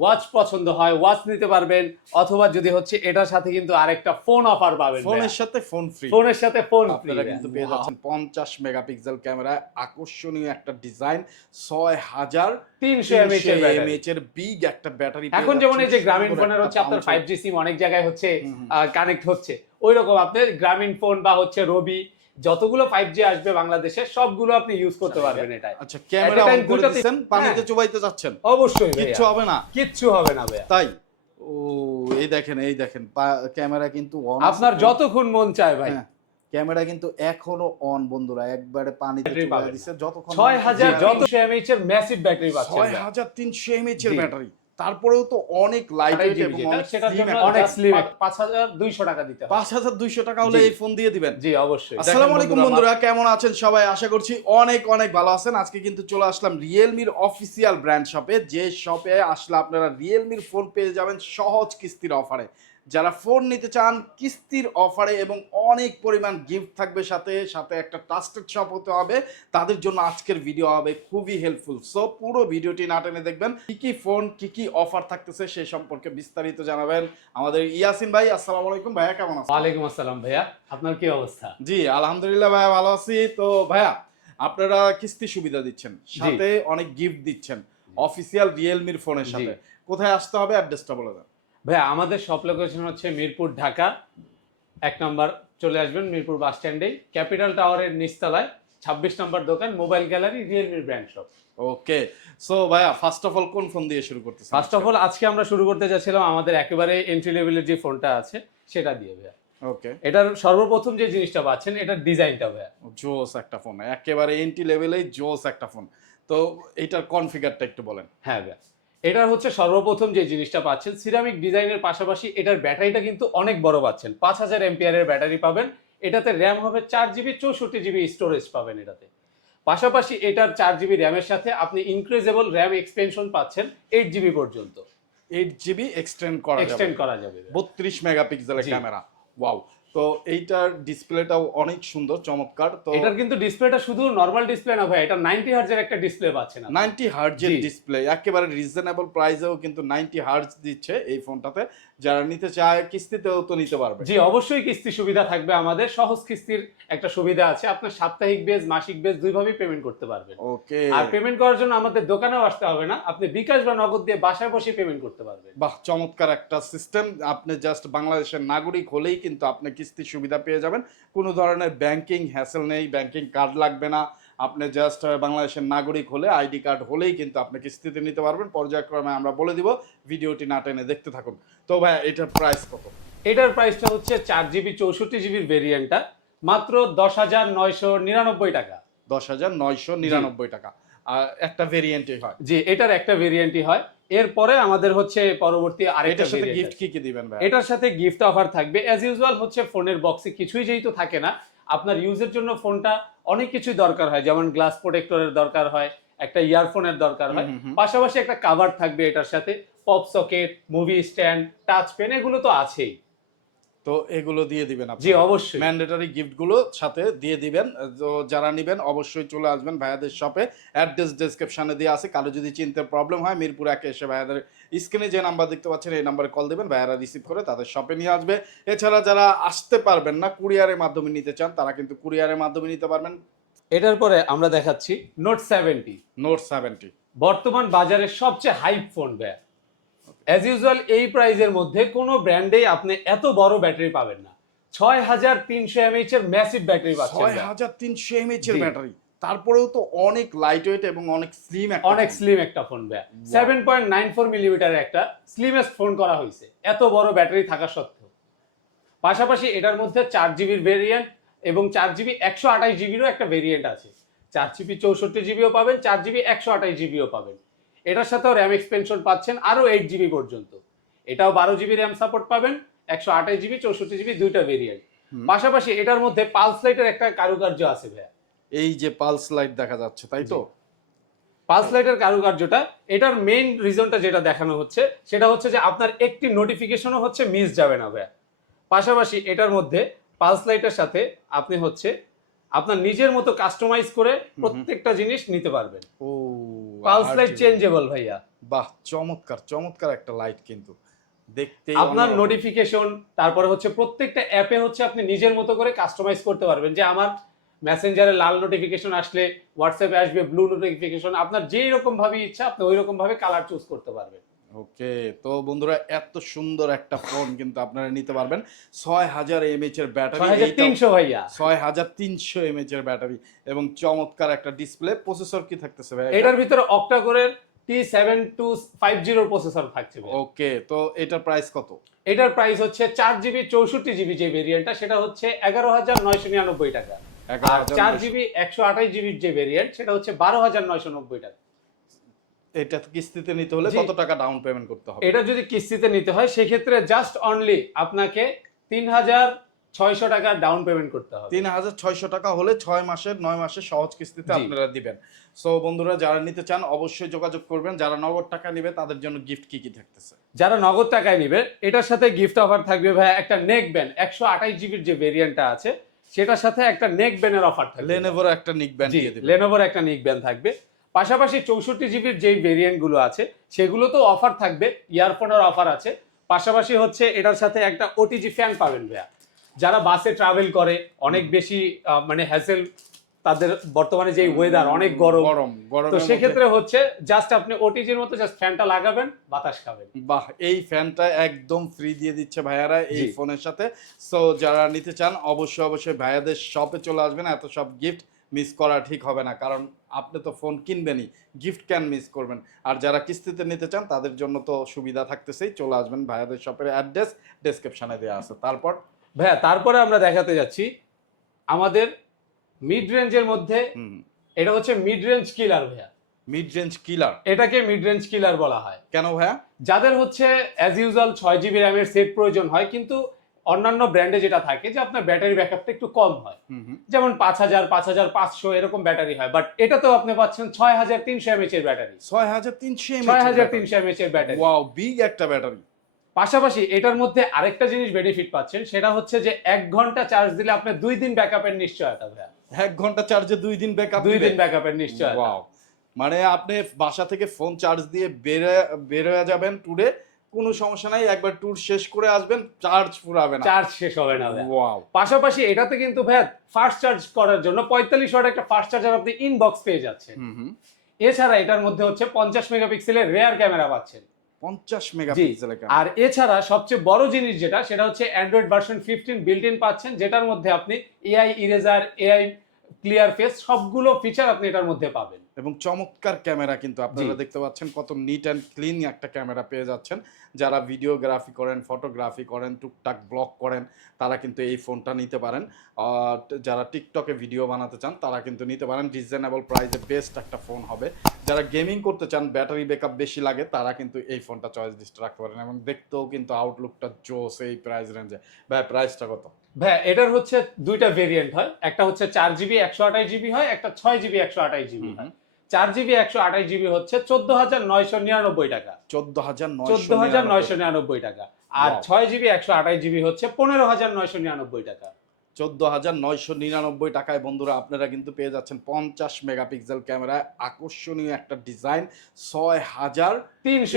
Watch পছন্দ হয় watch নিতে পারবেন অথবা যদি হচ্ছে এটার সাথে কিন্তু আরেকটা ফোন অফার পাবেন ফোনের সাথে ফোন ফ্রি ফোনের সাথে ফোন আপনারা কিন্তু পেয়ে যাচ্ছেন পঞ্চাশ মেগাপিক্সেল ক্যামেরা আকর্ষণীয় একটা ডিজাইন ছয় হাজার তিনশো এমএইচ এর বিগ একটা ব্যাটারি এখন যেমন এই যে গ্রামীণ ফোনের হচ্ছে আপনার ফাইভ জি সিম অনেক জায়গায় হচ্ছে। কানেক্ট হচ্ছে। ওই রকম আপনার গ্রামীণ ফোন বা হচ্ছে রবি যতগুলো ফাইভ জি আসবে বাংলাদেশে সবগুলো আপনি ইউজ করতে পারবেন এটাই আচ্ছা ক্যামেরা অন করে দিচ্ছেন পানিতে হ্যাঁ। চুবাইতে যাচ্ছেন। অবশ্যই। কিচ্ছু হবে না। কিচ্ছু হবে না ভাইয়া। তাই? ও এই দেখেন এই দেখেন ক্যামেরা কিন্তু অন আপনার যতক্ষণ মন চায় ভাই। ক্যামেরা কিন্তু এখনও অন বন্ধুরা একবারে পাবেন। দিচ্ছে যতক্ষণ ছয় হাজার জি, যত এমএইচ এর ম্যাসিভ ব্যাটারি পাচ্ছেন ছয় ভাইয়া। হাজার তিনশো এমএইচ এর ব্যাটারি তারপরেও তো অনেক লাইট অনেক স্লিম পাঁচ হাজার দুইশো টাকা দিতে হবে। পাঁচ হাজার দুইশো টাকা হলে এই ফোন দিয়ে দিবেন। জি অবশ্যই। আসসালামু আলাইকুম বন্ধুরা কেমন আছেন সবাই? আশা করছি অনেক অনেক ভালো আছেন। আজকে কিন্তু চলে আসলাম রিয়েলমির অফিসিয়াল ব্র্যান্ড শপে যে শপে আসলে আপনারা রিয়েলমির ফোন পেয়ে যাবেন সহজ কিস্তির অফারে যারা ফোন নিতে চান কিস্তির অফারে এবং অনেক পরিমাণ গিফট থাকবে সাথে সাথে একটা ট্রাস্টেড শপ হতে হবে। তাদের জন্য আজকের ভিডিও হবে খুবই হেল্পফুল সো পুরো ভিডিওটি না টেনে দেখবেন কি কি ফোন কি কি অফার থাকতেছে সেই সম্পর্কে বিস্তারিত জানাবেন আমাদের ইয়াসিন ভাই। আসসালামু আলাইকুম ভাইয়া কেমন আছেন? ওয়ালাইকুম আসসালাম ভাইয়া আপনার কি অবস্থা? জি আলহামদুলিল্লাহ ভাইয়া ভালো আছি। তো ভাইয়া আপনারা কিস্তি সুবিধা দিচ্ছেন সাথে অনেক গিফট দিচ্ছেন অফিসিয়াল রিয়েলমির ফোনের। সাথে। কোথায় আসতে হবে অ্যাড্রেসটা বলে দেন। ভাইয়া আমাদের শপ লোকেশন হচ্ছে মিরপুর ঢাকা। এক নম্বর চলে আসবেন মিরপুর বাস স্ট্যান্ডেই ক্যাপিটাল টাওয়ারের নিচতলায় ছাব্বিশ নম্বর দোকান mobile gallery Realme brand shop okay so ভাইয়া ফার্স্ট অফ অল কোন ফোন দিয়ে শুরু করতেছেন ফার্স্ট অফ অল আজকে আমরা শুরু করতে যাচ্ছিলাম আমাদের একেবারে এন্ট্রি লেভেলের যে ফোনটা আছে সেটা দিয়ে ভাইয়া। ওকে এটার সর্বপ্রথম যে জিনিসটা পাচ্ছেন এটার ডিজাইনটা ভাইয়া। জোস একটা ফোন একেবারে এন্টি লেভেলেই জোস একটা ফোন তো এইটার কনফিগারটা একটু বলেন। হ্যাঁ ভাইয়া। এটার হচ্ছে সর্বপ্রথম যে জিনিসটা পাচ্ছেন সিরামিক ডিজাইনের পাশাপাশি এটার ব্যাটারিটা কিন্তু অনেক বড় পাচ্ছেন। পাঁচ হাজার এমপিআরের ব্যাটারি পাবেন। এটাতে র্যাম হবে চার জিবি চৌষট্টি জিবি স্টোরেজ পাবেন এটাতে। পাশাপাশি এটার চার জিবি র্যামের সাথে আপনি ইনক্রিজেবল র্যাম এক্সটেনশন পাচ্ছেন এইট জিবি পর্যন্ত। এইট জিবি এক্সটেন্ড করা এক্সটেন্ড করা যাবে। বত্রিশ মেগাপিক্সেলের। ক্যামেরা ওয়াও তো এইটার ডিসপ্লেটাও অনেক সুন্দর চমৎকার। তো এটার কিন্তু ডিসপ্লেটা শুধু নর্মাল ডিসপ্লে না ভাই এটা নাইনটি হার্জের একটা ডিসপ্লে পাচ্ছেন না। নাইনটি হার্জের ডিসপ্লে একেবারে রিজনেবল প্রাইসেও কিন্তু নাইনটি হার্জ দিচ্ছে এই ফোনটাতে যারা নিতে চায় কিস্তিতেও তো নিতে পারবে। জি অবশ্যই কিস্তি সুবিধা থাকবে আমাদের। সহজ কিস্তির একটা সুবিধা আছে। আপনার সাপ্তাহিক বেজ মাসিক বেজ দুইভাবেই পেমেন্ট করতে পারবেন। ওকে। আর পেমেন্ট করার জন্য আমাদের দোকানেও আসতে হবে না। আপনি বিকাশ বা নগদ দিয়ে বাসায় বসে পেমেন্ট করতে পারবেন। বাহ চমৎকার একটা সিস্টেম আপনি জাস্ট বাংলাদেশের নাগরিক হলেই কিন্তু আপনি কিস্তির সুবিধা পেয়ে যাবেন। কোনো ধরনের ব্যাংকিং হ্যাসেল নেই ব্যাংকিং কার্ড লাগবে না। আপনি জাস্ট বাংলাদেশের নাগরিক হলে আইডি কার্ড হলেই কিন্তু আপনি কিস্তিতে নিতে পারবেন। পর্যায়ক্রমে আমরা বলে দিব ভিডিওটি না টেনে দেখতে থাকুন। তো ভাই এটার প্রাইস কত? এটার প্রাইসটা হচ্ছে চার জিবি চৌষট্টি জিবির ভেরিয়েন্টটা মাত্র দশ হাজার নয়শো নিরানব্বই টাকা। দশ হাজার নয়শো নিরানব্বই টাকা। আর একটা ভেরিয়েন্টই হয়। জি এটার একটা ভেরিয়েন্টই হয়। এরপরে আমাদের হচ্ছে পরবর্তী আরেকটা এটার সাথে গিফট কি কি দিবেন ভাই? এটার সাথে গিফট অফার থাকবে। অ্যাজ ইউজুয়াল হচ্ছে ফোনের বক্সে কিছুই যেহেতু থাকে না আপনার ইউজের জন্য ফোনটা অনেক কিছুই দরকার হয়। যেমন গ্লাস প্রোটেক্টরের দরকার হয় একটা ইয়ারফোনের দরকার হয়। পাশাপাশি একটা কাভার থাকবে এটার সাথে। Pop socket movie stand touch pen এগুলো তো আছেই। তো এগুলো দিয়ে দিবেন আপনি জি অবশ্যই। ম্যান্ডেটরি গিফটগুলো সাথে দিয়ে দিবেন। তো যারা নেবেন অবশ্যই চলে আসবেন ভাইয়াদের শপে অ্যাড্রেস ডেসক্রিপশনে দিয়ে আছে। কারও যদি চিনতে প্রবলেম হয় মিরপুর একে এসে ভাইয়াদের স্ক্রিনে যে নাম্বার দেখতে পাচ্ছেন এই নাম্বারে কল দেবেন। ভাইয়ারা রিসিভ করে তাদের শপে নিয়ে আসবে। এছাড়া যারা আসতে পারবেন না কুরিয়ারের মাধ্যমে নিতে চান তারা কিন্তু কুরিয়ারের মাধ্যমে নিতে পারবেন। এটার পরে আমরা দেখাচ্ছি নোট সেভেন্টি নোট সেভেন্টি বর্তমান বাজারের সবচেয়ে হাইপ ফোন ব্যয় অ্যাজ ইউজুয়াল এই প্রাইজের মধ্যে কোনো ব্র্যান্ডেই আপনি এত বড় ব্যাটারি পাবেন না। ছয় হাজার তিনশো এমএইচ এর ম্যাসিভ ব্যাটারি পাচ্ছেন ছয় হাজার তিনশো এমএইচ এর ব্যাটারি তারপরেও তো অনেক লাইট ওয়েট এবং অনেক স্লিম অনেক স্লিম একটা ফোন ব্যয় seven point nine four millimetre একটা স্লিমেস্ট ফোন করা হয়েছে। এত বড় ব্যাটারি থাকা সত্ত্বেও। পাশাপাশি এটার মধ্যে চার জিবির ভেরিয়েন্ট এবং চার জিবি একশো আঠাশ জিবিরও একটা ভেরিয়েন্ট আছে। চার জিবি চৌষট্টি জিবিও পাবেন চার জিবি একশো আঠাশ জিবিও পাবেন। এটার সাথেও র্যাম এক্সপেনশন পাচ্ছেন আরও এইট জিবি পর্যন্ত। এটাও বারো জিবি র্যাম সাপোর্ট পাবেন একশো আঠাশ জিবি চৌষট্টি জিবি দুইটা ভেরিয়েন্ট পাশাপাশি এটার মধ্যে পালস লাইটের একটা কারুকার্য আছে ভাইয়া। এই যে পালস লাইট দেখা যাচ্ছে তাই তো? পালস লাইটের কারুকার্যটা এটার মেইন রিজনটা যেটা দেখানো হচ্ছে সেটা হচ্ছে যে আপনার একটি নোটিফিকেশনও হচ্ছে মিস যাবে না ভাইয়া। পাশাপাশি এটার মধ্যে পালস লাইটের সাথে আপনি হচ্ছে আপনার নিজের মতো কাস্টমাইজ করে প্রত্যেকটা জিনিস নিতে পারবেন। ও পালস লাইট চেঞ্জেবল ভাইয়া। বাহ চমৎকার চমৎকার একটা লাইট কিন্তু। দেখতে আপনার। নোটিফিকেশন তারপরে হচ্ছে প্রত্যেকটা অ্যাপে হচ্ছে আপনি নিজের মতো করে কাস্টমাইজ করতে পারবেন। যে আমার মেসেঞ্জারে লাল নোটিফিকেশন আসলে হোয়াটসঅ্যাপে আসবে ব্লু নোটিফিকেশন আপনার যেই রকম ভাবে ইচ্ছা আপনি ওই রকম ভাবে কালার চুজ করতে পারবেন। ওকে তো বন্ধুরা এত সুন্দর একটা ফোন কিন্তু আপনারা নিতে পারবেন। ছয় হাজার এমএচ এর ব্যাটারি তিনশো ভাইয়া। ছয় হাজার তিনশো এমএচ এর ব্যাটারি এবং চমৎকার একটা ডিসপ্লে। প্রসেসর কি থাকতেছে ভাই এটার ভিতরে অক্টা করে টি সেভেন টু ফাইভ জিরোর প্রসেসর থাকছে ওকে তো এটার প্রাইস কত? এটার প্রাইস হচ্ছে চার জিবি চৌষট্টি জিবি যে ভেরিয়েন্টটা সেটা হচ্ছে এগারো হাজার নয়শো নিরানব্বই টাকা। আর চার জিবি একশো আঠাশ জিবির যে ভেরিয়েন্ট সেটা হচ্ছে বারো হাজার নয়শো নব্বই টাকা। এটা কিস্তিতে নিতে হলে কত টাকা ডাউন পেমেন্ট করতে হবে? এটা যদি কিস্তিতে নিতে হয় সেক্ষেত্রে জাস্ট অনলি আপনাকে তিন হাজার ছয়শো টাকা ডাউন পেমেন্ট করতে হবে। তিন হাজার ছয়শো টাকা হলে ছয় মাসের নয় মাসের সহজ কিস্তিতে আপনারা দিবেন। সো বন্ধুরা যারা নিতে চান অবশ্যই যোগাযোগ করবেন। যারা নগদ টাকা নিবে তাদের জন্য গিফট কি কি থাকতেছে? যারা নগদ টাকায় নিবে এটার সাথে গিফট অফার থাকবে ভাই একটা নেক ব্যান্ড একশো আঠাশ জিবির যে ভেরিয়েন্টটা আছে সেটার সাথে একটা নেক ব্যানের অফার থাকবে। লেনেভোর একটা নিক ব্যান্ড লেনোভোর একটা নিক ব্যান্ড থাকবে। পাশাপাশি চৌষট্টি জিবির যেই ভেরিয়েন্টগুলো আছে সেগুলো তো অফার থাকবে ইয়ারফোনের অফার আছে। পাশাপাশি হচ্ছে এটার সাথে একটা ওটিজি ফ্যান পাবেন ভাইয়া। যারা বাসে ট্রাভেল করে অনেক বেশি মানে হ্যাসেল তাদের বর্তমানে যে ওয়েদার অনেক গরম। গরম গরম তো সেক্ষেত্রে হচ্ছে জাস্ট আপনি ওটিজির মতো জাস্ট ফ্যানটা লাগাবেন বাতাস খাবেন। বাহ এই ফ্যানটা একদম ফ্রি দিয়ে দিচ্ছে ভাইয়ারা এই ফোনের সাথে। সো যারা নিতে চান অবশ্যই অবশ্যই ভাইয়াদের শপে চলে আসবেন এত সব গিফট মিস করা ঠিক হবে না। কারণ আপনি তো ফোন কিনবেনই গিফট ক্যান মিস করবেন। আর যারা কিস্তিতে নিতে চান তাদের জন্য তো সুবিধা থাকতেছেই চলে আসবেন ভাইয়াদের শপের অ্যাড্রেস ডেসক্রিপশনে দেওয়া আছে। তারপর? ভাইয়া তারপরে আমরা দেখাতে যাচ্ছি আমাদের মিড রেঞ্জের মধ্যে এটা হচ্ছে মিড রেঞ্জ কিলার ভাইয়া। মিড রেঞ্জ কিলার এটাকে মিড রেঞ্জ কিলার বলা হয়। কেন ভাইয়া? যাদের হচ্ছে অ্যাজ ইউজুয়াল ছয় জিবি র্যামের সেট প্রয়োজন হয় কিন্তু অন্যান্য ব্র্যান্ডে যেটা থাকে যে আপনার ব্যাটারি ব্যাকআপটা একটু কম হয়। যেমন পাঁচ হাজার পাঁচ হাজার পাঁচশো এরকম ব্যাটারি হয় বাট এটাতেও আপনি পাচ্ছেন ছয় হাজার তিনশো এমএচ এর ব্যাটারি ছয় হাজার তিনশো ছয় হাজার তিনশো এমএচ এর ব্যাটারি ওয়াও বিগ একটা ব্যাটারি পাশাপাশি এটার মধ্যে আরেকটা জিনিস বেনিফিট পাচ্ছেন সেটা হচ্ছে যে এক ঘণ্টা চার্জ দিলে আপনি দুই দিন ব্যাকআপের নিশ্চয়তা ভাইয়া। এক ঘণ্টা চার্জে দুই দিন ব্যাকআপ দুই দিন ব্যাকআপের নিশ্চয়তা। ওয়াও মানে আপনি বাসা থেকে ফোন চার্জ দিয়ে বেরে বের যাবেন ট্যুরে কোনো সমস্যা নাই একবার ট্যুর শেষ করে আসবেন চার্জ ফুরাবে না। চার্জ শেষ হবে না ওয়াও পাশাপাশি এটাতে কিন্তু ভাইয়া ফাস্ট চার্জ করার জন্য পঁয়তাল্লিশ ওয়াট একটা ফাস্ট চার্জার আপনি ইনবক্স পেয়ে যাচ্ছেন। এছাড়া এটার মধ্যে হচ্ছে পঞ্চাশ মেগাপিক্সেলের রেয়ার ক্যামেরা পাচ্ছেন। পঞ্চাশ মেগাপিক্সেলের আর এছাড়া সবচেয়ে বড় জিনিস যেটা সেটা হচ্ছে Android version fifteen built in পাচ্ছেন যেটার মধ্যে আপনি AI eraser AI clear face সবগুলো ফিচার আপনি এটার মধ্যে পাবেন। এবং চমৎকার ক্যামেরা কিন্তু আপনারা। দেখতে পাচ্ছেন কত নিট অ্যান্ড ক্লিন একটা ক্যামেরা পেয়ে যাচ্ছেন। যারা ভিডিওগ্রাফি করেন ফটোগ্রাফি করেন টুকটাক ব্লগ করেন তারা কিন্তু এই ফোনটা নিতে পারেন। যারা টিকটকে ভিডিও বানাতে চান তারা কিন্তু নিতে পারেন। রিজনেবল প্রাইসে বেস্ট একটা ফোন হবে। যারা গেমিং করতে চান ব্যাটারি ব্যাকআপ বেশি লাগে তারা কিন্তু এই ফোনটা চয়েস লিস্টে রাখতে পারেন এবং দেখতেও কিন্তু আউটলুকটা জোস এই প্রাইস রেঞ্জে ভাই প্রাইসটা কত? ভাইয়া এটার হচ্ছে দুইটা ভেরিয়েন্ট হয়। একটা হচ্ছে চার জিবি একশো আঠাশ জিবি হয় একটা ছয় জিবি একশো আঠাশ জিবি হয়। চার জিবি একশো আঠাশ জিবি হচ্ছে চোদ্দ হাজার নয়শো নিরানব্বই টাকা। চোদ্দ হাজার চোদ্দ হাজার নয়শো নিরানব্বই টাকা। আর ছয় জিবি একশো আঠাশ জিবি হচ্ছে পনেরো হাজার নয়শো নিরানব্বই টাকা। চোদ্দ হাজার নয়শো নিরানব্বই টাকায় বন্ধুরা আপনারা কিন্তু পেয়ে যাচ্ছেন পঞ্চাশ মেগাপিক্সেল ক্যামেরায় আকর্ষণীয় একটা ডিজাইন ছয় হাজার তিনশো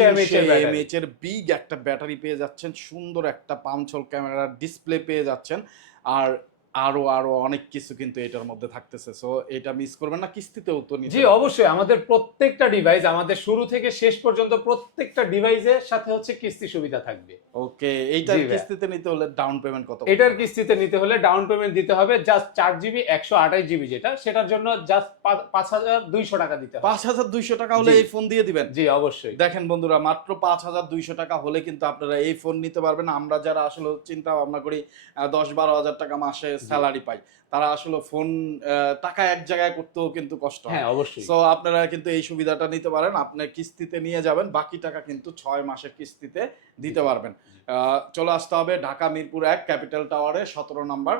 এমএচ এর বিগ একটা ব্যাটারি পেয়ে যাচ্ছেন সুন্দর একটা পাঁচল ক্যামেরার ডিসপ্লে পেয়ে যাচ্ছেন। আর আরও আরও অনেক কিছু কিন্তু এটার মধ্যে থাকতেছে। সো এটা মিস করবেন না কিস্তিতেও তো নিতে জি অবশ্যই আমাদের প্রত্যেকটা ডিভাইস আমাদের শুরু থেকে শেষ পর্যন্ত প্রত্যেকটা ডিভাইসের সাথে হচ্ছে কিস্তি সুবিধা থাকবে। ওকে এইটার কিস্তিতে নিতে হলে ডাউন পেমেন্ট কত এটার কিস্তিতে নিতে হলে ডাউন পেমেন্ট দিতে হবে জাস্ট চার জিবি একশো আঠাশ জিবি যেটা সেটার জন্য জাস্ট পাঁচ হাজার দুইশো টাকা দিতে হবে। পাঁচ হাজার দুইশো টাকা হলে এই ফোন দিয়ে দিবেন? জি অবশ্যই। দেখেন বন্ধুরা মাত্র পাঁচ হাজার দুইশো টাকা হলে কিন্তু আপনারা এই ফোন নিতে পারবেন। আমরা যারা আসলে চিন্তা ভাবনা করি দশ বারো হাজার টাকা মাসে স্যালারি পাই। তারা আসলে ফোন টাকা এক জায়গায় করতেও কিন্তু কষ্ট হয়। অবশ্যই। সো আপনারা কিন্তু এই সুবিধাটা নিতে পারেন। আপনি কিস্তিতে নিয়ে যাবেন বাকি টাকা কিন্তু ছয় মাসের কিস্তিতে দিতে পারবেন। চলে আসতে হবে ঢাকা মিরপুর এক ক্যাপিটাল টাওয়ারে সতেরো নাম্বার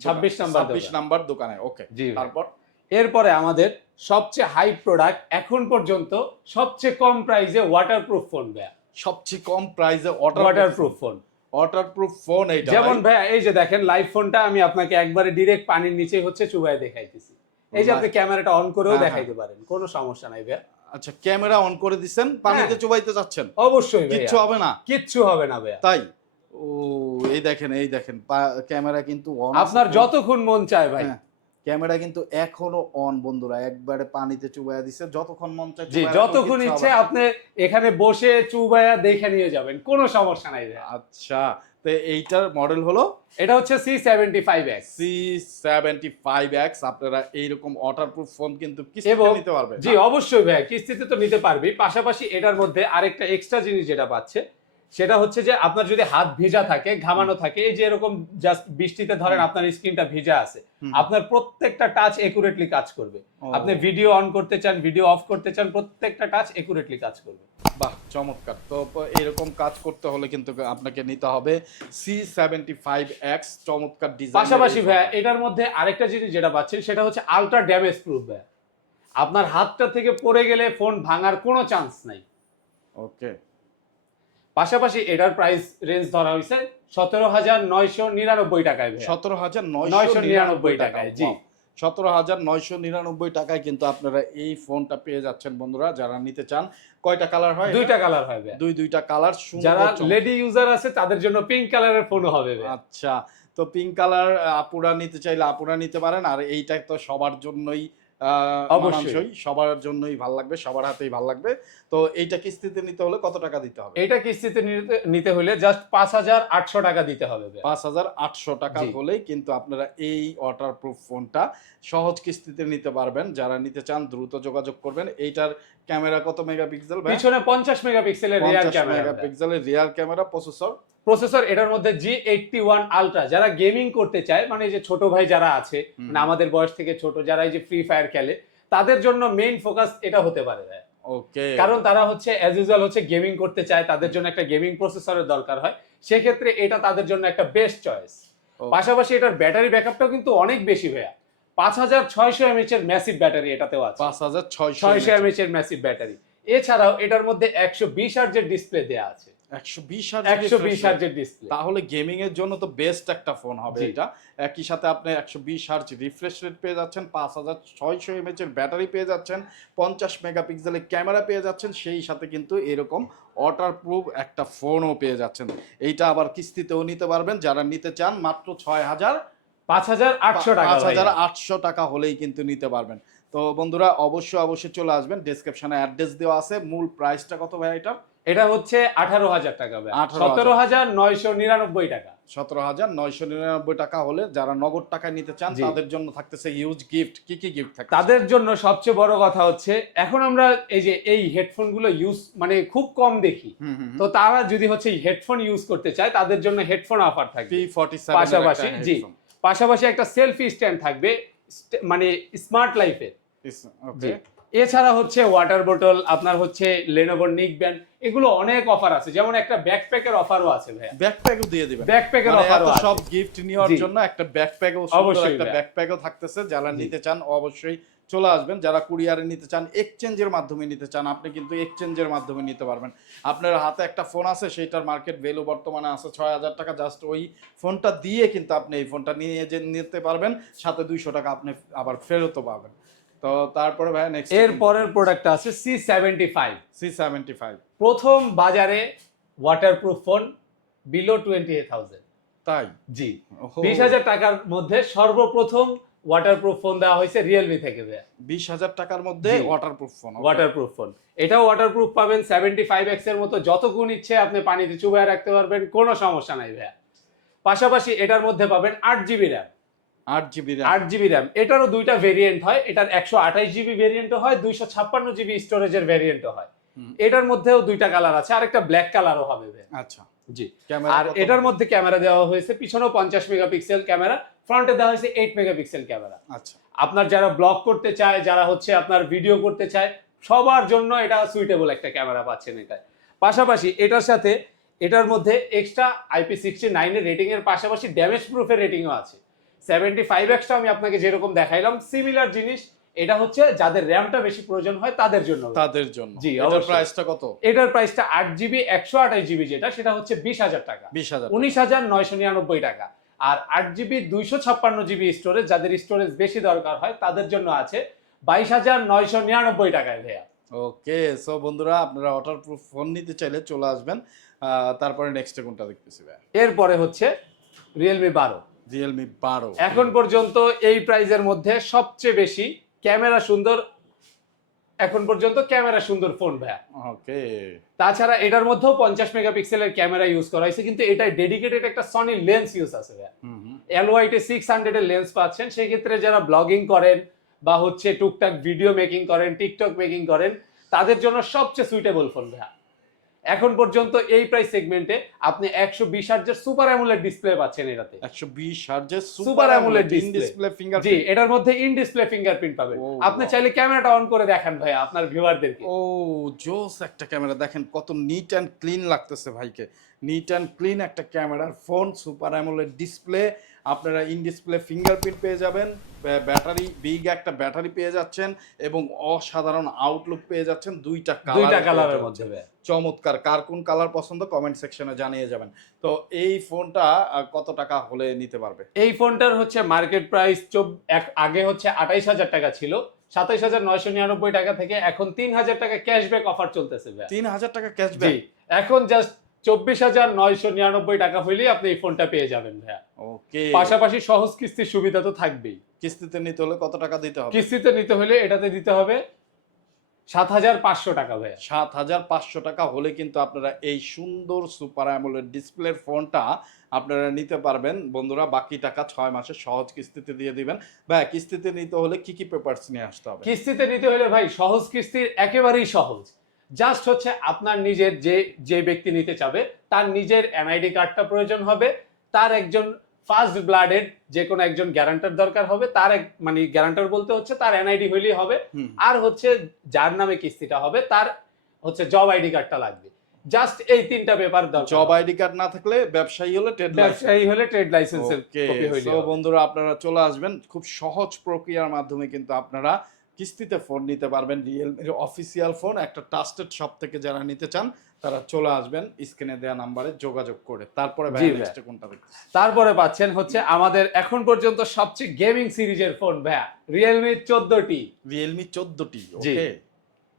26 নাম্বার ছাব্বিশ। নাম্বার দোকানে ওকে জি তারপর? এরপরে আমাদের সবচেয়ে হাই প্রোডাক্ট এখন পর্যন্ত সবচেয়ে কম প্রাইসে ওয়াটারপ্রুফ ফোন ভাইয়া। সবচেয়ে কম প্রাইসে water waterproof phone waterproof phone এইটা যেমন ভাই। এই যে দেখেন লাইভ ফোনটা আমি আপনাকে একবারে পানির নিচে হচ্ছে চুবাই দেখাইতেছি। এই যে আপনি ক্যামেরাটা অন করেও হ্যাঁ, দেখাইতে পারেন কোনো সমস্যা নাই ভাইয়া। আচ্ছা ক্যামেরা অন করে দিচ্ছেন পানিতে হ্যাঁ। চুবাইতে যাচ্ছেন অবশ্যই কিচ্ছু হবে না। কিচ্ছু হবে না ভাইয়া। তাই? ও এই দেখেন এই দেখেন ক্যামেরা কিন্তু অন আপনার। যতক্ষণ মন চায় ভাই। হ্যাঁ, ক্যামেরা কিন্তু এখনও অন বন্ধুরা একবারে পানিতে চুবাইয়া দিছে যতক্ষণ মন চায় জি যতক্ষণ ইচ্ছে আপনি এখানে বসে চুবাইয়া দেখে নিয়ে যাবেন কোনো সমস্যা নাই আচ্ছা তো এইটার মডেল হলো? এটা হচ্ছে C seventy five X C seventy five X আপনারা এইরকম ওয়াটারপ্রুফ ফোন কিন্তু কিস্তিতে নিতে পারবেন। জি অবশ্যই ভাই কিস্তিতে তো নিতে পারবি পাশাপাশি এটার মধ্যে আরেকটা এক্সট্রা জিনিস যেটা পাচ্ছে সেটা হচ্ছে যে আপনার যদি হাত ভিজা থাকে ঘামানো থাকে এই যে এরকম জাস্ট বৃষ্টিতে ধরেন আপনার স্ক্রিনটা ভিজা আছে আপনার প্রত্যেকটা টাচ একুরেটলি কাজ করবে। আপনি ভিডিও অন করতে চান ভিডিও অফ করতে চান প্রত্যেকটা টাচ একুরেটলি কাজ করবে। বাহ চমৎকার। তো এরকম কাজ করতে হলে কিন্তু আপনাকে নিতে হবে সি সেভেন্টি ফাইভ এক্স চমৎকার ডিজাইন পাশাপাশি ভাইয়া এটার মধ্যে আরেকটা জিনিস যেটা পাচ্ছেন সেটা হচ্ছে আলট্রা ড্যামেজ প্রুফ ভাইয়া। আপনার হাতটা থেকে পড়ে গেলে ফোন ভাঙার কোনো চান্স নাই। ওকে পাশাপাশি এটার প্রাইস রেঞ্জ ধরা হয়েছে সতেরো হাজার নয়শো নিরানব্বই টাকায় সতেরো হাজার নয়শো নিরানব্বই টাকায়, জি। সতেরো হাজার নয়শো নিরানব্বই টাকায় কিন্তু আপনারা এই ফোনটা পেয়ে যাচ্ছেন বন্ধুরা যারা নিতে চান। কয়টা কালার হয়? দুইটা কালার হবে দুই দুইটা কালার যারা লেডি ইউজার আছে তাদের জন্য পিঙ্ক কালারের ফোন হবে আচ্ছা তো পিঙ্ক কালার আপুরা নিতে চাইলে আপুরা নিতে পারেন আর এইটা তো সবার জন্যই অবশ্যই। সবার জন্যই ভালো লাগবে সবার হাতেই ভালো লাগবে। তো এইটা কিস্তিতে নিতে হলে কত টাকা দিতে হবে? এটা কিস্তিতে নিতে- হলে জাস্ট পাঁচ হাজার আটশো টাকা দিতে হবে পাঁচ হাজার আটশো টাকা। হলেই কিন্তু আপনারা এই ওয়াটার প্রুফ ফোনটা সহজ কিস্তিতে নিতে পারবেন। যারা নিতে চান দ্রুত যোগাযোগ করবেন। এইটার ক্যামেরা কত মেগাপিক্সেল পিছনে পঞ্চাশ মেগাপিক্সেলের রিয়ার ক্যামেরা। মেগাপিক্সেলের রিয়ার ক্যামেরা প্রসেসর প্রসেসর এটার মধ্যে জি এইটটি ওয়ান আলট্রা যারা গেমিং করতে চায় মানে যে ছোট ভাই যারা আছে মানে আমাদের বয়স থেকে ছোট যারা এই যে ফ্রি ফায়ার খেলে তাদের জন্য মেইন ফোকাস এটা হতে পারে। ওকে কারণ তারা হচ্ছে অ্যাজ ইউজুয়াল হচ্ছে গেমিং করতে চায় তাদের জন্য একটা গেমিং প্রসেসরের দরকার হয়। সেক্ষেত্রে এটা তাদের জন্য একটা বেস্ট চয়েস পাশাপাশি এটার ব্যাটারি ব্যাকআপটাও কিন্তু অনেক বেশি ভাইয়া। পাঁচ হাজার ছয়শো এমএচ এর ম্যাসিভ ব্যাটারি এটাতেও আছে। পাঁচ হাজার ছয়শো এমএচ এর। ম্যাসিভ ব্যাটারি এছাড়াও এটার মধ্যে একশো বিশ হার্জের ডিসপ্লে আছে। একশো বিশ একশো বিশ হার্জের ডিসপ্লে তাহলে গেমিং এর জন্য তো বেস্ট একটা ফোন হবে এটা। একই সাথে আপনি একশো বিশ হার্জ রিফ্রেশ রেট পেয়ে যাচ্ছেন পাঁচ হাজার ছয়শো এমএচ এর ব্যাটারি পেয়ে যাচ্ছেন পঞ্চাশ মেগাপিক্সেলের ক্যামেরা পেয়ে যাচ্ছেন সেই সাথে কিন্তু এরকম ওয়াটার প্রুফ একটা ফোনও পেয়ে যাচ্ছেন। এইটা আবার কিস্তিতেও নিতে পারবেন। যারা নিতে চান মাত্র ছয় হাজার পাঁচ হাজার আটশো টাকা পাঁচ হাজার ভাইয়া। আটশো টাকা হলেই কিন্তু নিতে পারবেন। তো বন্ধুরা অবশ্যই অবশ্যই চলে আসবেন। ডেসক্রিপশনে অ্যাড্রেস দেওয়া আছে। মূল প্রাইসটা কত ভাই এটা এটা হচ্ছে আঠারো হাজার টাকা সতেরো হাজার নয়শো নিরানব্বই টাকা। সতেরো হাজার নয়শো নিরানব্বই টাকা হলে যারা নগদ টাকা নিতে চান তাদের জন্য থাকতেছে হিউজ গিফট কি কি গিফট থাকে তাদের জন্য সবচেয়ে বড় কথা হচ্ছে এখন আমরা এই যে এই হেডফোনগুলো ইউজ মানে খুব কম দেখি। তো তারা যদি হচ্ছে হেডফোন ইউজ করতে চায় তাদের জন্য হেডফোন অফার থাকবে। ফর্টি পাশাপাশি জি। পাশাপাশি একটা সেলফি স্ট্যান্ড থাকবে মানে স্মার্ট লাইফের এছাড়া হচ্ছে ওয়াটার বোটল আপনার হচ্ছে লেনোভোর নিক ব্যান্ড এগুলো অনেক অফার আছে। যেমন একটা ব্যাকপ্যাকের অফারও আছে ভাইয়া। ব্যাকপ্যাকও দিয়ে দিবেন। ব্যাকপ্যাকের অফার অফারও আছে। সব গিফট নেওয়ার জন্য একটা ব্যাকপ্যাকও অবশ্যই অবশ্যই একটা। ব্যাকপ্যাকও থাকতেছে। যারা নিতে চান অবশ্যই চলে আসবেন। যারা কুরিয়ারে নিতে চান এক্সচেঞ্জের মাধ্যমে নিতে চান আপনি কিন্তু এক্সচেঞ্জের মাধ্যমে নিতে পারবেন। আপনার হাতে একটা ফোন আছে সেইটার মার্কেট ভ্যালু বর্তমানে আছে ছয় হাজার টাকা। জাস্ট ওই ফোনটা দিয়ে কিন্তু আপনি এই ফোনটা নিয়ে যে নিতে পারবেন সাথে দুইশো টাকা আপনি আবার ফেরতও পাবেন। তো তারপরে ভাই নেক্সট এর পরের প্রোডাক্টটা আছে C seventy five C seventy five প্রথম বাজারে waterproof phone below twenty thousand তাই? জি। বিশ হাজার টাকার মধ্যে সর্বপ্রথম ওয়াটারপ্রুফ ফোন দেওয়া হয়েছে রিয়েলমি থেকে ভাইয়া। বিশ হাজার টাকার মধ্যে ওয়াটারপ্রুফ ফোন ওয়াটারপ্রুফ ফোন এটাও ওয়াটারপ্রুফ পাবেন সেভেন্টি ফাইভ এক্সের মতো যতক্ষণ ইচ্ছে আপনি পানিতে চুবায় রাখতে পারবেন কোনো সমস্যা নাই ভাইয়া। পাশাপাশি এটার মধ্যে পাবেন আট জিবি র্যাম আট জিবি আট জিবি র্যাম এটারও দুইটা ভেরিয়েন্ট হয় এটার একশো আঠাশ জিবি ভেরিয়েন্টও হয় দুইশো ছাপ্পান্ন জিবি স্টোরেজের ভেরিয়েন্টও হয়। এটার মধ্যেও দুইটা কালার আছে আর একটা ব্ল্যাক কালারও হবে আচ্ছা। জি। ক্যামেরা আর এটার মধ্যে ক্যামেরা দেওয়া হয়েছে পিছনেও পঞ্চাশ মেগাপিক্সেল ক্যামেরা ফ্রন্টে দেওয়া হয়েছে এইট মেগাপিক্সেল ক্যামেরা। আচ্ছা। আপনার যারা ব্লগ করতে চায় যারা হচ্ছে আপনার ভিডিও করতে চায় সবার জন্য এটা সুইটেবল একটা ক্যামেরা পাচ্ছেন এটা পাশাপাশি এটার সাথে এটার মধ্যে এক্সট্রা আইপি সিক্সটি নাইনের রেটিং এর পাশাপাশি ড্যামেজ প্রুফের রেটিংও আছে। সেভেন্টি ফাইভ এক্সটা আমি আপনাকে যেরকম দেখাইলাম সিমিলার জিনিস এটা হচ্ছে যাদের র্যামটা বেশি প্রয়োজন হয় তাদের জন্য। তাদের জন্য। জি, এটার প্রাইসটা কত? এটার প্রাইসটা আট জিবি একশো আঠাশ জিবি যেটা সেটা হচ্ছে বিশ হাজার টাকা। বিশ হাজার উনিশ হাজার নয়শো নিরানব্বই টাকা। আর আট জিবি দুইশো ছাপ্পান্ন জিবি স্টোরেজ যাদের স্টোরেজ বেশি দরকার হয় তাদের জন্য আছে বাইশ হাজার নয়শো নিরানব্বই টাকায় ভাইয়া। ওকে সো বন্ধুরা আপনারা ওয়াটার প্রুফ ফোন নিতে চাইলে চলে আসবেন। তারপরে নেক্সটে কোনটা দেখতেছি ভাই এরপরে হচ্ছে রিয়েলমি বারো। রিয়েলমি বারো। এখন পর্যন্ত এই প্রাইজের মধ্যে সবচেয়ে বেশি ক্যামেরা সুন্দর। এখন পর্যন্ত ক্যামেরা সুন্দর ফোন ভাইয়া। ওকে। তাছাড়া এটার মধ্যেও পঞ্চাশ মেগাপিক্সেলের ক্যামেরা ইউজ করা হয়েছে কিন্তু এটাই ডেডিকেটেড একটা সনি লেন্স ইউজ আছে ভাইয়া। হুম হুম। এলওয়াইটে সিক্স হান্ড্রেডের লেন্স পাচ্ছেন। সেই ক্ষেত্রে যারা ব্লগিং করেন বা হচ্ছে টুকটাক ভিডিও মেকিং করেন টিকটক মেকিং করেন তাদের জন্য সবচেয়ে সুইটেবল ফোন ভাইয়া। এখন পর্যন্ত এই প্রাইস সেগমেন্টে আপনি একশো বিশ হার্জের সুপার অ্যামুলেট ডিসপ্লে পাচ্ছেন এটাতে। একশো বিশ হার্জের AMOLED display। ডিসপ্লে ফিঙ্গার জি এটার মধ্যে ইন ডিসপ্লে ফিঙ্গারপ্রিন্ট পাবেন। আপনি. চাইলে ক্যামেরাটা অন করে দেখেন ভাই আপনার ভিউয়ারদেরকে ও জোস একটা ক্যামেরা দেখেন কত নিট অ্যান্ড ক্লিন লাগতেছে ভাইকে। নিট অ্যান্ড ক্লিন একটা ক্যামেরার ফোন সুপার অ্যামোলেড ডিসপ্লে আপনারা ইন ডিসপ্লে ফিঙ্গারপ্রিন্ট পেয়ে যাবেন ব্যাটারি বিগ একটা ব্যাটারি পেয়ে যাচ্ছেন এবং অসাধারণ আউটলুক পেয়ে যাচ্ছেন দুইটা দুইটা কালারের মধ্যে। চমৎকার। কার কোন কালার পছন্দ কমেন্ট সেকশনে জানিয়ে যাবেন। তো এই ফোনটা কত টাকা হলে নিতে পারবে? এই ফোনটার হচ্ছে মার্কেট প্রাইস এক আগে হচ্ছে আঠাইশ হাজার টাকা ছিল। সাতাইশ হাজার নয়শো নিরানব্বই টাকা থেকে এখন তিন হাজার টাকা ক্যাশব্যাক অফার চলতেছে তিন হাজার টাকা ক্যাশব্যাক এখন জাস্ট চব্বিশ হাজার নয়শো নিরানব্বই টাকা হইলেই আপনি এই ফোনটা পেয়ে যাবেন ভাইয়া। ওকে। পাশাপাশি সহজ কিস্তির সুবিধা তো থাকবেই। কিস্তিতে নিতে হলে কত টাকা দিতে হবে? কিস্তিতে নিতে হলে এটাতে দিতে হবে সাত হাজার পাঁচশো টাকা ভাইয়া। সাত হাজার পাঁচশো টাকা হলে কিন্তু আপনারা এই সুন্দর সুপার অ্যামোলেড ডিসপ্লের ফোনটা আপনারা নিতে পারবেন। বন্ধুরা বাকি টাকা ছয় মাসের সহজ কিস্তিতে দিয়ে দিবেন। ভাই কিস্তিতে নিতে হলে কি কি পেপারস নিয়ে আসতে হবে? কিস্তিতে নিতে হলে ভাই সহজ কিস্তির একেবারেই সহজ। জাস্ট হচ্ছে আপনার নিজের যে যে ব্যক্তি নিতে চাবে তার নিজের এনআইডি কার্ডটা প্রয়োজন হবে তার একজন ফার্স্ট ব্লাডের যে কোনো একজন গ্যারান্টার দরকার হবে তার এক মানে গ্যারান্টার বলতে হচ্ছে তার এনআইডি হইলেই হবে। আর হচ্ছে যার নামে কিস্তিটা হবে তার হচ্ছে জব আইডি কার্ডটা লাগবে। জাস্ট এই তিনটা পেপার দরকার। জব আইডি কার্ড না থাকলে ব্যবসায়ী হলে ট্রেড ব্যবসায়ী হলে ট্রেড লাইসেন্সের কপি হইলে বন্ধুরা আপনারা চলে আসবেন। খুব সহজ প্রক্রিয়ার মাধ্যমে কিন্তু আপনারা কিস্তিতে ফোন নিতে পারবেন। রিয়েলমির অফিসিয়াল ফোন একটা ট্রাস্টেড শপ থেকে যারা নিতে চান তারা চলে আসবেন স্ক্রিনে দেওয়া নাম্বারে যোগাযোগ করে। তারপরে কোনটা তারপরে পাচ্ছেন হচ্ছে আমাদের এখন পর্যন্ত সবচেয়ে গেমিং সিরিজের ফোন ভ্যা রিয়েলমি চোদ্দটি। রিয়েলমি চোদ্দটি। ওকে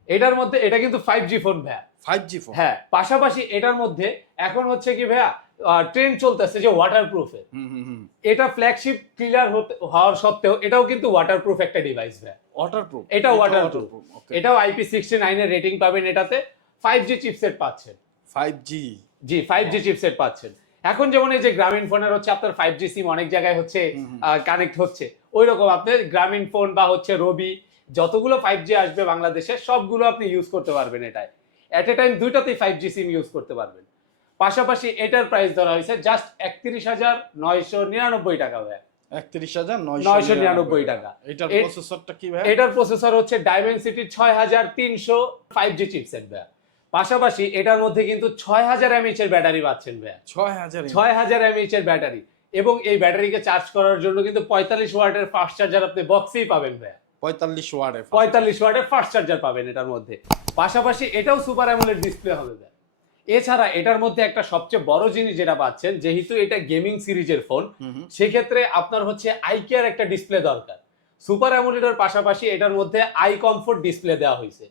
এটার মধ্যে এটা কিন্তু ফাইভ জি ফোন ভাইয়া। ফাইভ জি ফোন হ্যাঁ পাশাপাশি এটার মধ্যে এখন হচ্ছে কি ভাইয়া ট্রেন চলতেছে যে ওয়াটার প্রুফের এটা ফ্ল্যাগশিপ ক্লিয়ার হওয়ার সত্ত্বেও এটাও কিন্তু ওয়াটার প্রুফ একটা ডিভাইস ভাইয়া। ওয়াটারপ্রুফ এটা waterproof। এটাও আইপি সিক্সটি নাইনের রেটিং পাবেন এটাতে। ফাইভ জি চিপসেট পাচ্ছেন। Five G G five G chipset পাচ্ছেন। এখন যেমন এই যে গ্রামীণ ফোনের হচ্ছে আপনার ফাইভ জি সিম অনেক জায়গায় হচ্ছে। কানেক্ট হচ্ছে। ওই রকম আপনার গ্রামীণ ফোন বা হচ্ছে রবি যতগুলো ফাইভ জি আসবে বাংলাদেশে সবগুলো আপনি ইউজ করতে পারবেন এটায়। অ্যাট এ টাইম দুইটাতেই ফাইভ জি সিম ইউজ করতে পারবেন। পাশাপাশি এটার প্রাইস ধরা হয়েছে জাস্ট একত্রিশ হাজার নয়শো নিরানব্বই টাকা ভাই একত্রিশ হাজার নয়শো নিরানব্বই টাকা। এটার প্রসেসরটা কি ভাই এটার প্রসেসর হচ্ছে ডাইমেনসিটি ছয় হাজার তিনশো ফাইভ জি চিপসেট ভাই পাশাপাশি এটার মধ্যে কিন্তু ছয় হাজার এমএইচ এর ব্যাটারি পাচ্ছেন ভাই ছয় হাজার ছয় হাজার এমএইচ এর ব্যাটারি এবং এই ব্যাটারিকে চার্জ করার জন্য কিন্তু পঁয়তাল্লিশ ওয়াটের ফাস্ট চার্জার আপনি বক্সেই পাবেন ভাই পঁয়তাল্লিশ ওয়ার্ডে পঁয়তাল্লিশ ওয়ার্ডে ফাস্ট চার্জার পাবেন এটার মধ্যে। পাশাপাশি এটাও সুপার অ্যামোলেড ডিসপ্লে হবে। এছাড়া এটার মধ্যে একটা সবচেয়ে বড় জিনিস যেটা পাচ্ছেন যেহেতু এটা গেমিং সিরিজের ফোন সেক্ষেত্রে আপনার হচ্ছে আইকেয়ার একটা ডিসপ্লে দরকার। সুপার অ্যামোলেডের পাশাপাশি এটার মধ্যে আই কমফোর্ট ডিসপ্লে দেওয়া হয়েছে।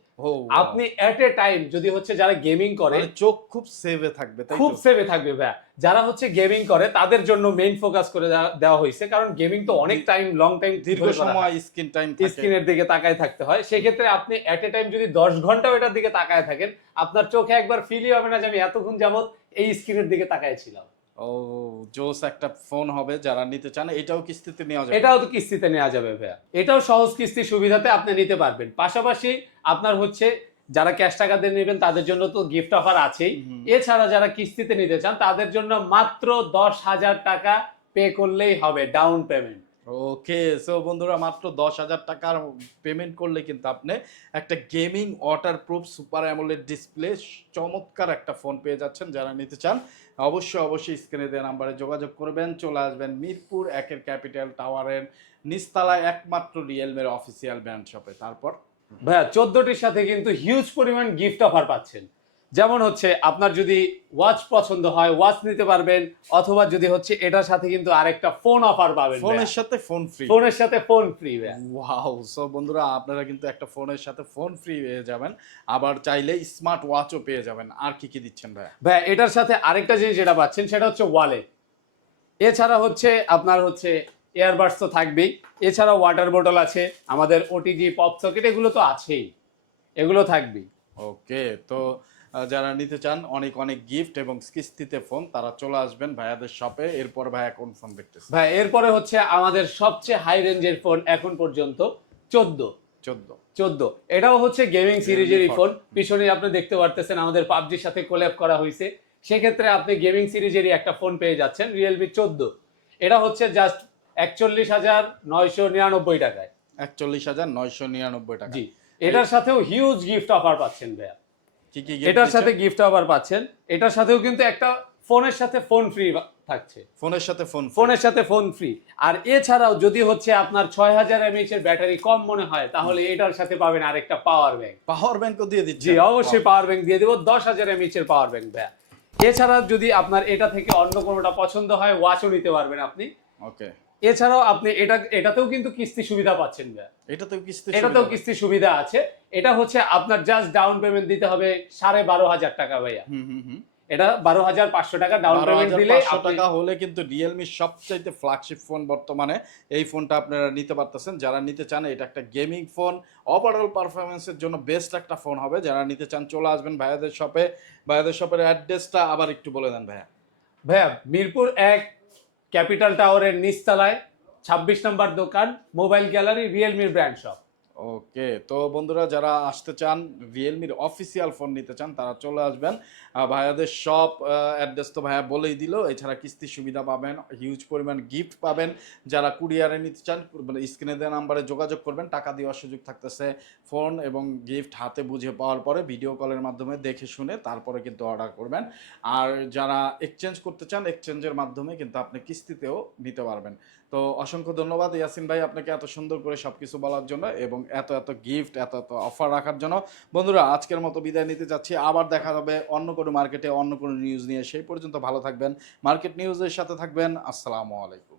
আপনি এট এ টাইম যদি হচ্ছে যারা গেমিং করে মানে চোখ খুব সেভে থাকবে খুব সেভে থাকবে ভাইয়া। যারা হচ্ছে গেমিং করে তাদের জন্য মেইন ফোকাস করে দেওয়া- দেওয়া হয়েছে। কারণ গেমিং তো অনেক টাইম লং টাইম দীর্ঘ সময় স্ক্রিন টাইম স্ক্রিনের দিকে তাকায় থাকতে হয়। সেক্ষেত্রে আপনি এট এ টাইম যদি দশ ঘন্টাও এটার দিকে তাকায় থাকেন আপনার চোখে একবার ফিলই হবে না যে আমি এতক্ষণ যাবত এই স্ক্রিনের দিকে তাকায় ছিলাম। ও জোস একটা ফোন হবে যারা নিতে চান এটাও কিস্তিতে নেওয়া যাবে। এটাও তো কিস্তিতে নেওয়া যাবে ভাইয়া। এটাও সহজ কিস্তির সুবিধাতে আপনি নিতে পারবেন। পাশাপাশি আপনার হচ্ছে যারা ক্যাশ টাকা দিয়ে নেবেন তাদের জন্য তো গিফট অফার আছেই। এছাড়া যারা কিস্তিতে নিতে চান তাদের জন্য মাত্র দশ হাজার টাকা পে করলেই হবে ডাউন পেমেন্ট। ওকে সো বন্ধুরা মাত্র দশ হাজার টাকার পেমেন্ট করলে কিন্তু আপনি একটা gaming water proof super AMOLED display চমৎকার একটা ফোন পেয়ে যাচ্ছেন যারা নিতে চান। অবশ্যই অবশ্যই স্ক্রিনে দেওয়া নাম্বারে যোগাযোগ করবেন, চলে আসবেন মিরপুর একের ক্যাপিটাল টাওয়ারের নিস্তালায় একমাত্র রিয়েলমের অফিসিয়াল ব্র্যান্ড শপে তারপর? ভাইয়া, চোদ্দটির সাথে কিন্তু হিউজ পরিমাণ গিফট অফার পাচ্ছেন। যেমন হচ্ছে আপনার যদি ওয়াচ পছন্দ হয় ওয়াচ নিতে পারবেন অথবা যদি হচ্ছে এটার সাথে কিন্তু আরেকটা ফোন অফার পাবেন ফোনের সাথে ফোন ফ্রি ফোনের সাথে ফোন ফ্রি ওয়াও সো বন্ধুরা আপনারা কিন্তু একটা ফোনের সাথে ফোন ফ্রি পেয়ে যাবেন। আবার চাইলে স্মার্ট ওয়াচও পেয়ে যাবেন। আর কি কি দিচ্ছেন ভাইয়া? ভাই এটার সাথে আরেকটা জিনিস যেটা পাচ্ছেন সেটা হচ্ছে ওয়ালেট এছাড়া হচ্ছে আপনার হচ্ছে এয়ারবাডস তো থাকবেই। এছাড়া ওয়াটার বোটল আছে আমাদের ওটিজি পপ সকেট এগুলো তো আছেই। এগুলো থাকবেই। ওকে তো যারা নিতে চান অনেক অনেক গিফট এবং কিস্তিতে ফোন তারা চলে আসবেন ভাইয়াদের শপে এরপর ভাইয়া কোন ফোন দেখতেছে? ভাই এরপরে হচ্ছে আমাদের সবচেয়ে হাই রেঞ্জের ফোন এখন পর্যন্ত চোদ্দ। চোদ্দ। চোদ্দ। এটাও হচ্ছে গেমিং সিরিজেরই ফোন পিছনে আপনি দেখতে পারতেছেন আমাদের পাবজির সাথে কোল্যাব করা হয়েছে সেক্ষেত্রে আপনি গেমিং সিরিজেরই একটা ফোন পেয়ে যাচ্ছেন রিয়েলমি চোদ্দ। এটা হচ্ছে জাস্ট একচল্লিশ হাজার নয়শো নিরানব্বই টাকায়। একচল্লিশ হাজার নয়শো নিরানব্বই টাকা। জি। এটার সাথেও হিউজ গিফট অফার পাচ্ছেন ভাইয়া। এটার সাথে গিফট আবার পাচ্ছেন। এটার সাথেও কিন্তু একটা ফোনের সাথে ফোন ফ্রি থাকছে। ফোনের সাথে ফোন ফোনের সাথে ফোন ফ্রি আর এছাড়াও যদি হচ্ছে আপনার ছয় হাজার এমএইচ এর ব্যাটারি কম মনে হয় তাহলে এটার সাথে পাবেন আরেকটা পাওয়ার ব্যাংক পাওয়ার ব্যাংকও দিয়ে দিচ্ছে জি অবশ্যই পাওয়ার ব্যাংক দিয়ে দেবো। দশ হাজার এমএইচ এর পাওয়ার ব্যাংক ভাইয়া। এছাড়া যদি আপনার এটা থেকে অন্য কোনোটা পছন্দ হয় ওয়াচও নিতে পারবেন আপনি। ওকে এছাড়াও আপনি এটা এটাতেও কিন্তু কিস্তি সুবিধা পাচ্ছেন ভাইয়া এটা কিস্তি এটাতেও কিস্তি সুবিধা আছে। এটা হচ্ছে আপনার জাস্ট ডাউন পেমেন্ট দিতে হবে সাড়ে বারো হাজার টাকা ভাইয়া। হুম হুম হুম। এটা বারো হাজার পাঁচশো টাকা ডাউন পেমেন্ট দিলে 12,500 টাকা হলে কিন্তু রিয়েলমির সবচাইতে ফ্ল্যাগশিপ ফোন বর্তমানে এই ফোনটা আপনারা নিতে পারতেছেন। যারা নিতে চান এটা একটা গেমিং ফোন ওভারঅল পারফরমেন্সের জন্য বেস্ট একটা ফোন হবে। যারা নিতে চান চলে আসবেন ভাইয়াদের শপে ভাইয়াদের শপের অ্যাড্রেসটা আবার একটু বলে দেন ভাইয়া। ভাইয়া মিরপুর এক ক্যাপিটাল টাওয়ারের নিচতলায় ছাব্বিশ নম্বর দোকান, মোবাইল গ্যালারি রিয়েলমির ব্র্যান্ড শপ। ওকে, তো বন্ধুরা যারা আসতে চান রিয়েলমির অফিসিয়াল ফোন নিতে চান, তারা চলে আসবেন। ভাইয়াদের শপ অ্যাড্রেস তো ভাইয়া বলেই দিল। এছাড়া কিস্তির সুবিধা পাবেন হিউজ পরিমাণ গিফট পাবেন। যারা কুরিয়ারে নিতে চান মানে স্ক্রিনে দেওয়া নাম্বারে যোগাযোগ করবেন, টাকা দেওয়ার সুযোগ থাকতেছে ফোন এবং গিফট হাতে বুঝে পাওয়ার পরে ভিডিও কলের মাধ্যমে দেখে শুনে তারপরে কিন্তু অর্ডার করবেন। আর যারা এক্সচেঞ্জ করতে চান, এক্সচেঞ্জের মাধ্যমে কিন্তু আপনি কিস্তিতেও নিতে পারবেন। তো অসংখ্য ধন্যবাদ ইয়াসিন ভাই আপনাকে এত সুন্দর করে সব কিছু বলার জন্য এবং এত এত গিফট, এত এত অফার রাখার জন্য। বন্ধুরা, আজকের মতো বিদায় নিতে চাচ্ছি আবার দেখা যাবে অন্য কোনো মার্কেটে অন্য কোনো নিউজ নিয়ে। সেই পর্যন্ত ভালো থাকবেন। মার্কেট নিউজের সাথে থাকবেন। আসসালামু আলাইকুম।